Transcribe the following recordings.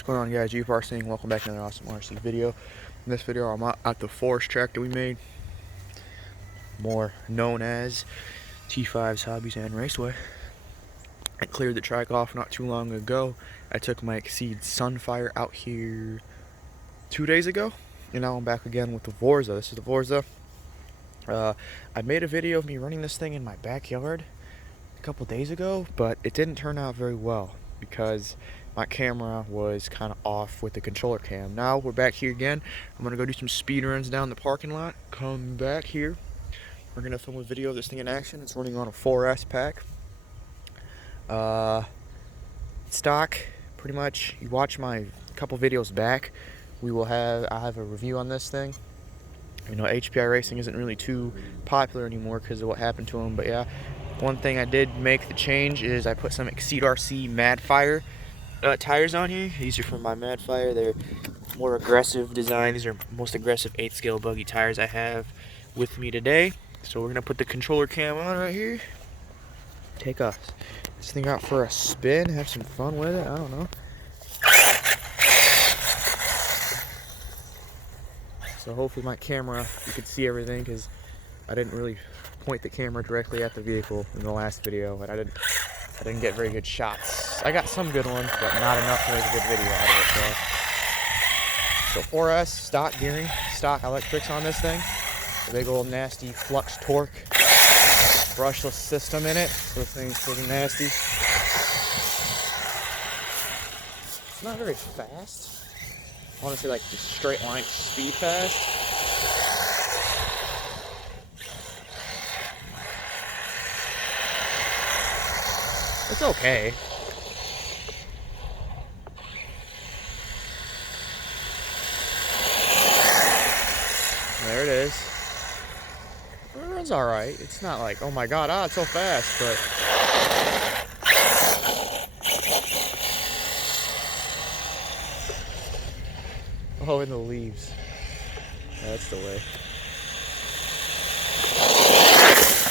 What's going on, guys? HPI Vorza, welcome back to another awesome RC video. In this video, I'm at the forest track that we made, more known as T5's Hobbies and Raceway. I cleared the track off not too long ago. I took my Exceed Sunfire out here 2 days ago, and now I'm back again with the Vorza. This is the Vorza. I made a video of me running this thing in my backyard a couple days ago, but it didn't turn out very well because my camera was kind of off with the controller cam. Now we're back here again. I'm gonna go do some speed runs down the parking lot. Come back here. We're gonna film a video of this thing in action. It's running on a 4S pack. Stock, pretty much. You watch my couple videos back. I have a review on this thing. You know, HPI racing isn't really too popular anymore because of what happened to them. But yeah, one thing I did make the change is I put some Exceed RC Madfire tires on here. These are from my Madfire. They're more aggressive design. These are most aggressive 8th scale buggy tires I have with me today. So we're gonna put the controller cam on right here. Take this thing out for a spin. Have some fun with it. I don't know. So hopefully my camera, you can see everything, because I didn't really point the camera directly at the vehicle in the last video, and I didn't get very good shots. I got some good ones, but not enough to make a good video out of it. So 4S stock gearing, stock electrics on this thing. The big old nasty flux torque brushless system in it. So this thing's pretty nasty. It's not very fast. I want to say like just straight line speed fast. It's okay. There it is. It runs alright. It's not like, oh my god, it's so fast, but oh, in the leaves. That's the way.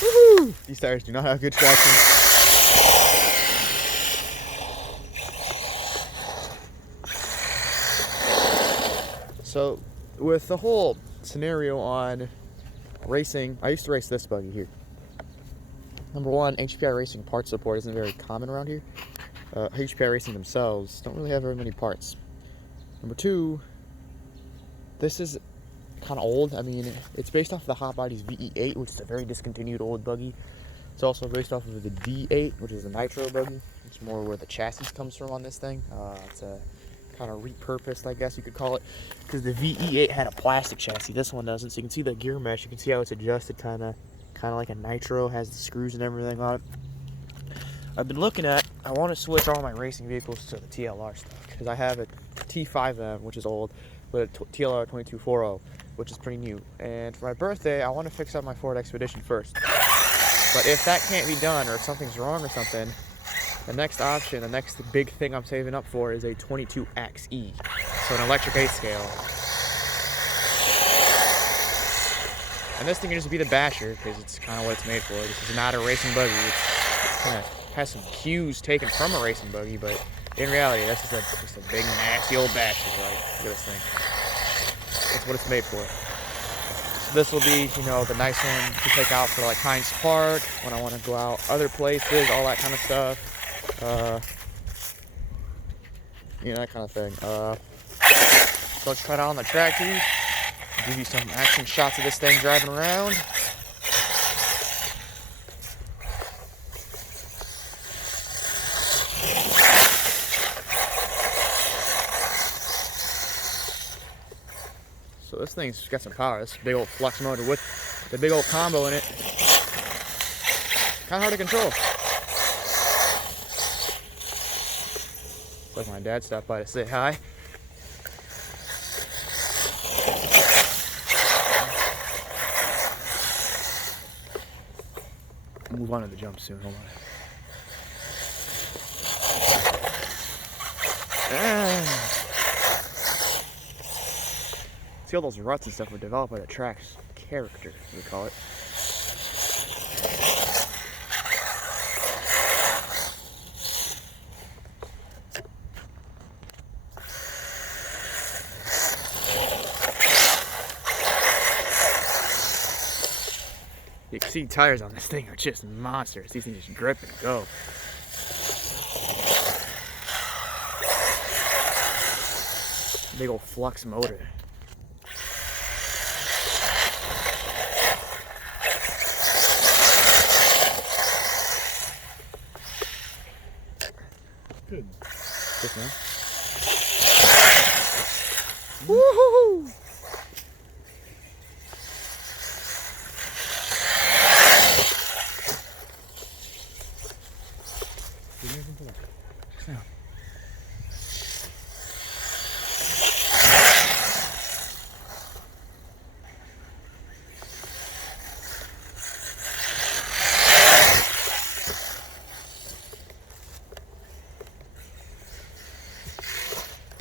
Woohoo! These tires do not have good traction. So, with the whole scenario on racing, I used to race this buggy here. Number one, HPI racing parts support isn't very common around here. HPI racing themselves don't really have very many parts. Number two, this is kind of old. I mean, it's based off of the Hot Body's VE8, which is a very discontinued old buggy. It's also based off of the D8, which is a nitro buggy. It's more where the chassis comes from on this thing. It's a kind of repurposed, I guess you could call it, because the VE8 had a plastic chassis. This one doesn't. So you can see the gear mesh. You can see how it's adjusted, kind of like a nitro. Has the screws and everything on it. I've been looking at. I want to switch all my racing vehicles to the TLR stuff because I have a T5M, which is old, with a TLR 2240, which is pretty new. And for my birthday, I want to fix up my Ford Expedition first. But if that can't be done, or if something's wrong or something, the next option, the next big thing I'm saving up for is a 22XE. So an electric 8 scale. And this thing can just be the basher, because it's kind of what it's made for. This is not a racing buggy. It's kind of has some cues taken from a racing buggy, but in reality, that's just a big, nasty old basher. Like, look at this thing. That's what it's made for. So this will be, you know, the nice one to take out for like Heinz Park, when I want to go out other places, all that kind of stuff. You know, that kind of thing. So let's try it out on the track here. Give you some action shots of this thing driving around. So this thing's got some power. This big old flux motor with the big old combo in it. Kind of hard to control. It's like my dad stopped by to say hi. Move on to the jump soon. Hold on. See, all those ruts and stuff were developed by the track's character, we call it. See, tires on this thing are just monsters. These things just grip and go. Big old flux motor. Good. Just now. Woohoo! Just now.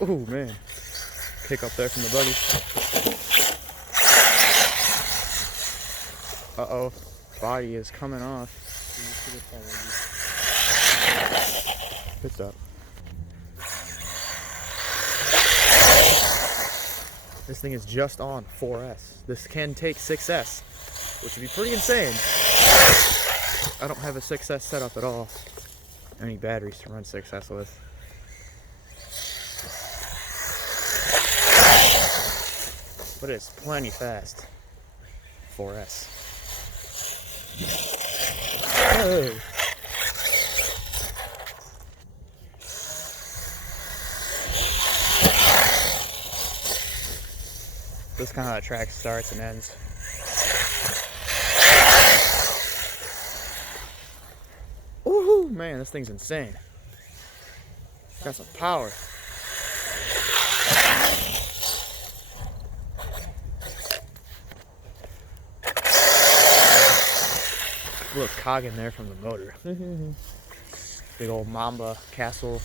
Oh man, kick up there from the buggy. Uh-oh, body is coming off. Good stuff. This thing is just on 4S. This can take 6S, which would be pretty insane. I don't have a 6S setup at all. Any batteries to run 6S with. But it's plenty fast. 4S. Oh. This is kind of how the track starts and ends. Woohoo! Man, this thing's insane. Got some power. Little cog in there from the motor. Big old Mamba Castle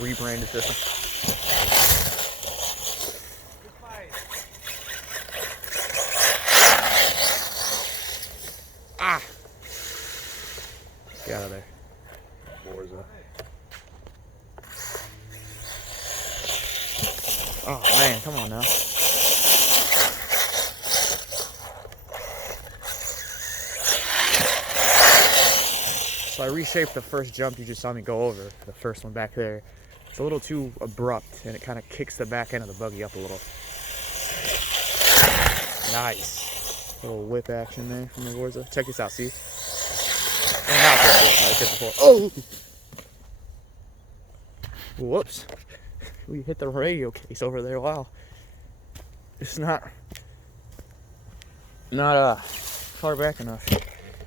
rebranded system. Ah! Get out of there. Vorza. Oh man, come on now. So I reshaped the first jump you just saw me go over, the first one back there. It's a little too abrupt and it kind of kicks the back end of the buggy up a little. Nice. Little whip action there from the Vorza. Check this out, see? Oh, now it's hit before. Oh! Whoops. We hit the radio case over there. Wow. It's not far back enough.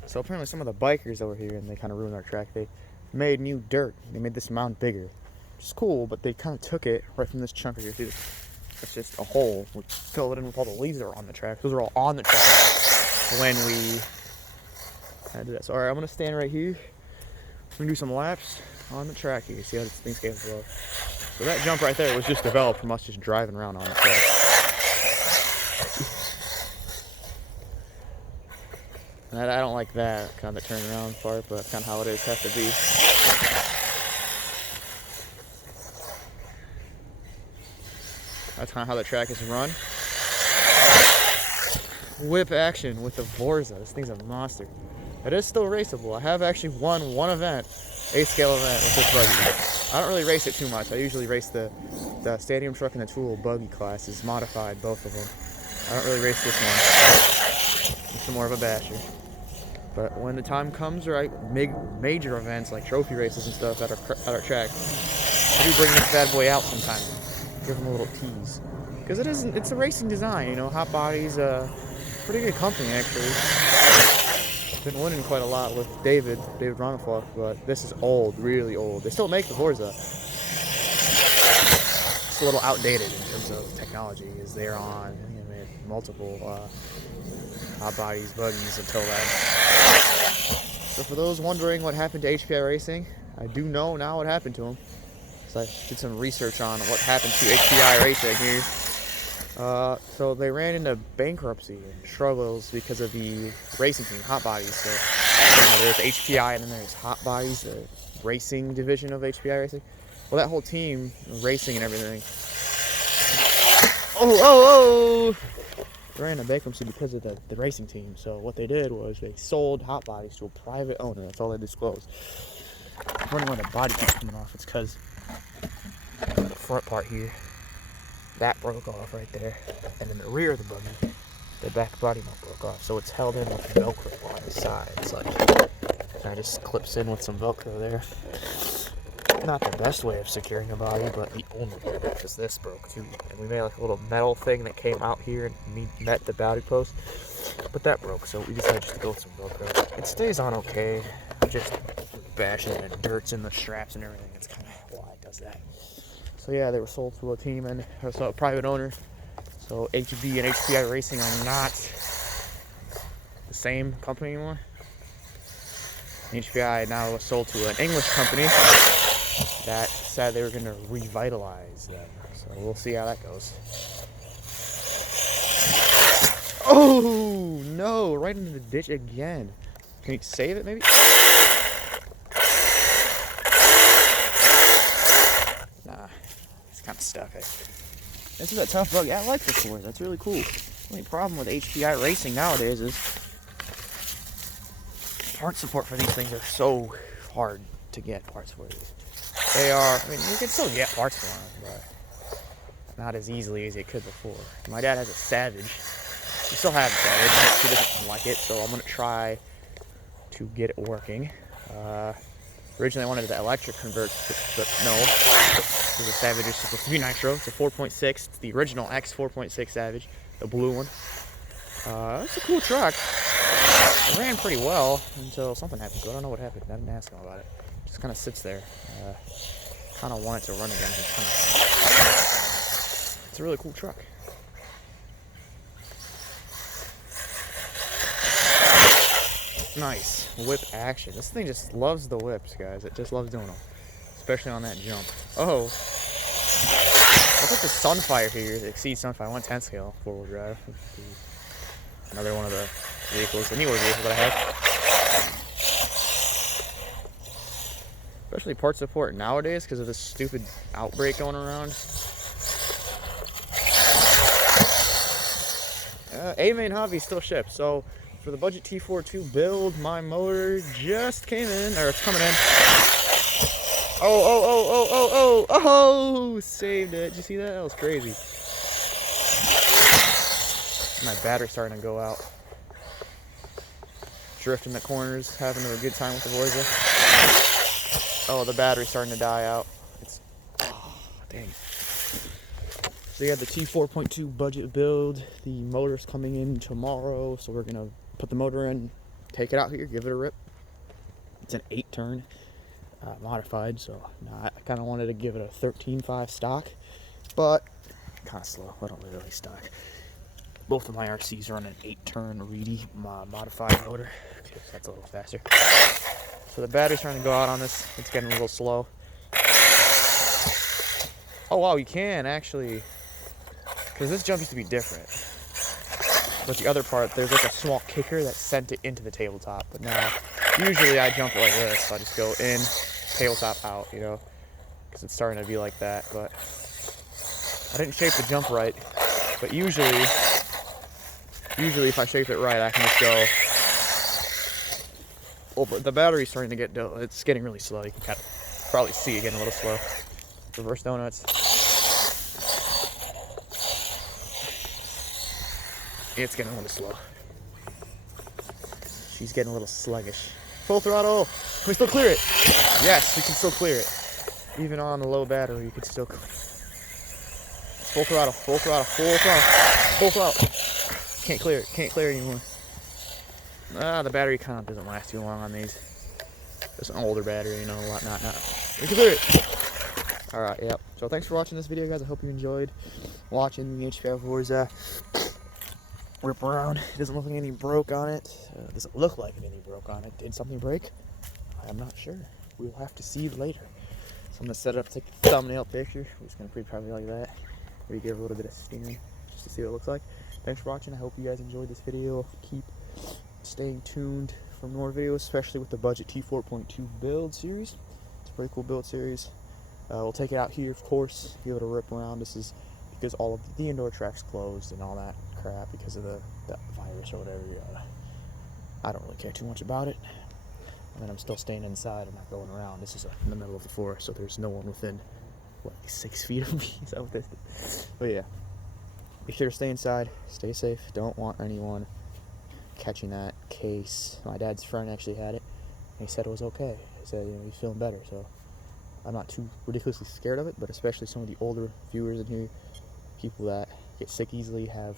So apparently some of the bikers over here, and they kind of ruined our track, they made new dirt. They made this mound bigger, which is cool, but they kind of took it right from this chunk right here. That's just a hole. We filled it in with all the leaves that are on the track. Those are all on the track when we did that. So alright, I'm going to stand right here. We're going to do some laps on the track here. See how this thing's getting slow. So that jump right there was just developed from us just driving around on the track. I don't like that kind of turn around part, but that's kind of how it is, has to be. That's kind of how the track is run. Whip action with the Vorza. This thing's a monster. It is still raceable. I have actually won one event, a scale event with this buggy. I don't really race it too much. I usually race the stadium truck and the tool buggy classes, modified, both of them. I don't really race this one. It's more of a basher. But when the time comes, right, major events like trophy races and stuff at our track, I do bring this bad boy out sometimes. Give them a little tease. Because it's a racing design, you know. Hot Body's a pretty good company, actually. Been winning quite a lot with David Ronafluck, but this is old, really old. They still make the Vorza. It's a little outdated in terms of technology, as they're on multiple Hot Bodies, buggies until then. So for those wondering what happened to HPI Racing, I do know now what happened to them. So I did some research on what happened to HPI Racing here. So they ran into bankruptcy and struggles because of the racing team, Hot Bodies. So there's HPI and then there's Hot Bodies, the racing division of HPI Racing. Well, that whole team, racing and everything. Oh! ran into bankruptcy because of the racing team. So what they did was they sold hot bodies to a private owner. That's all they disclosed. I'm wondering why the body keeps coming off. It's because the front part here, that broke off right there. And then the rear of the buggy, the back body mount broke off. So it's held in with Velcro on the sides. Like, that just clips in with some Velcro there. Not the best way of securing a body, but the only way, because this broke too. And we made like a little metal thing that came out here and met the body post, but that broke, so we decided just to go with some Velcro. It stays on okay, just bashing it and dirt's in the straps and everything. It's kind of why it does that. So yeah, they were sold to a team and a private owner. So HB and HPI Racing are not the same company anymore. HPI now was sold to an English company that said they were going to revitalize them. So we'll see how that goes. Oh, no. Right into the ditch again. Can you save it, maybe? Nah. It's kind of stuck. This is a tough bug. Yeah, I like this one. That's really cool. The only problem with HPI Racing nowadays is part support for these things are so hard to get parts for these. They are, I mean, you can still get parts for them, but not as easily as you could before. My dad has a Savage. He still has a Savage. He doesn't like it, so I'm going to try to get it working. Originally I wanted the electric convert, but no. The Savage is supposed to be nitro. It's a 4.6. It's the original X 4.6 Savage, the blue one. It's a cool truck. It ran pretty well until something happened. I don't know what happened. I didn't ask him about it. Just kind of sits there. Kind of want it to run again. It's a really cool truck. Nice whip action. This thing just loves the whips, guys. It just loves doing them, especially on that jump. Oh, looks like the Sunfire here. The Exceed Sunfire 110 scale 4-wheel drive. Another one of the vehicles, the newer vehicle that I have. Especially part support nowadays because of this stupid outbreak going around. A-Main Hobby still ships. So for the budget T42 build, my motor just came in, or it's coming in. Oh, saved it. Did you see that? That was crazy. My battery's starting to go out. Drifting the corners, having a good time with the Vorza. Oh, the battery's starting to die out. It's, oh, dang. So you have the T4.2 budget build. The motor's coming in tomorrow, so we're gonna put the motor in, take it out here, give it a rip. It's an 8-turn modified, so I kind of wanted to give it a 13.5 stock, but kind of slow. I don't really stock. Both of my RCs are on an 8-turn Reedy modified motor. Okay, so that's a little faster. So the battery's trying to go out on this. It's getting a little slow. Oh wow, you can actually, because this jump used to be different. But the other part, there's like a small kicker that sent it into the tabletop. But now, usually I jump like this. I just go in, tabletop out, you know, because it's starting to be like that. But I didn't shape the jump right. But usually if I shape it right, I can just go over. The battery's starting to get, it's getting really slow. You can kind of probably see it getting a little slow. Reverse donuts. It's getting a little slow. She's getting a little sluggish. Full throttle. Can we still clear it? Yes, we can still clear it. Even on the low battery, you can still clear it. Full throttle, full throttle, full throttle, full throttle. Can't clear it, can't clear it anymore. The battery kind of doesn't last too long on these. It's an older battery, you know, whatnot. We can clear it. Alright, yep. So thanks for watching this video, guys. I hope you enjoyed watching the HPI Vorza rip around. It doesn't look like anything broke on it. Doesn't look like anything broke on it. Did something break? I'm not sure. We'll have to see later. So I'm going to set it up, take a thumbnail picture. We're just going to pretty probably like that. Maybe give it a little bit of steering just to see what it looks like. Thanks for watching. I hope you guys enjoyed this video. Keep staying tuned for more videos, especially with the budget T4.2 build series. It's a pretty cool build series. We'll take it out here, of course, give it a rip around. This is because all of the indoor track's closed and all that crap because of the virus or whatever. I don't really care too much about it. I mean, I'm still staying inside. I'm not going around. This is in the middle of the forest, so there's no one within, what, like 6 feet of me? Is that what this is? But yeah, be sure to stay inside, stay safe. Don't want anyone catching that case. My dad's friend actually had it, and he said it was okay. He said, he's feeling better, so I'm not too ridiculously scared of it, but especially some of the older viewers in here, people that get sick easily, have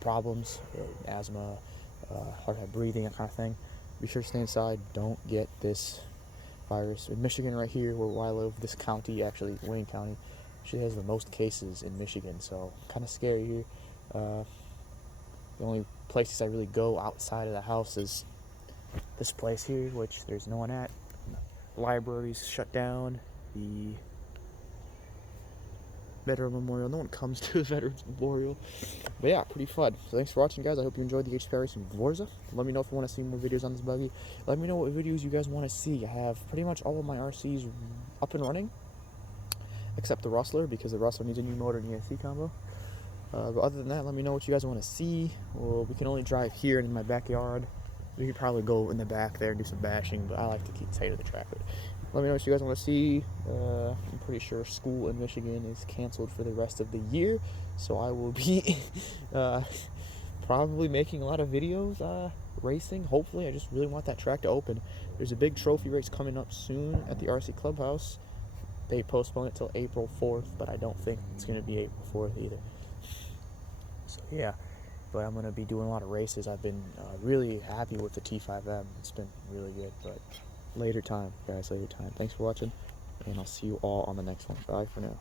problems, asthma, hard to have breathing, that kind of thing. Be sure to stay inside. Don't get this virus. In Michigan right here, where I live, this county, actually Wayne County, actually has the most cases in Michigan, so kind of scary here. The only places I really go outside of the house is this place here, which there's no one at. The library's shut down. The Veteran Memorial, no one comes to the Veterans Memorial. But yeah, pretty fun. So thanks for watching, guys. I hope you enjoyed the HPI Racing Vorza. Let me know if you want to see more videos on this buggy. Let me know what videos you guys want to see. I have pretty much all of my RCs up and running, except the Rustler, because the Rustler needs a new motor and ESC combo. But other than that, let me know what you guys want to see. Well, we can only drive here in my backyard. We could probably go in the back there and do some bashing, but I like to keep tight to the track. But let me know what you guys want to see. I'm pretty sure school in Michigan is canceled for the rest of the year, so I will be probably making a lot of videos racing. Hopefully, I just really want that track to open. There's a big trophy race coming up soon at the RC Clubhouse. They postponed it till April 4th, but I don't think it's going to be April 4th either. So yeah, but I'm going to be doing a lot of races. I've been really happy with the T5M. It's been really good, but later time, guys, later time. Thanks for watching, and I'll see you all on the next one. Bye for now.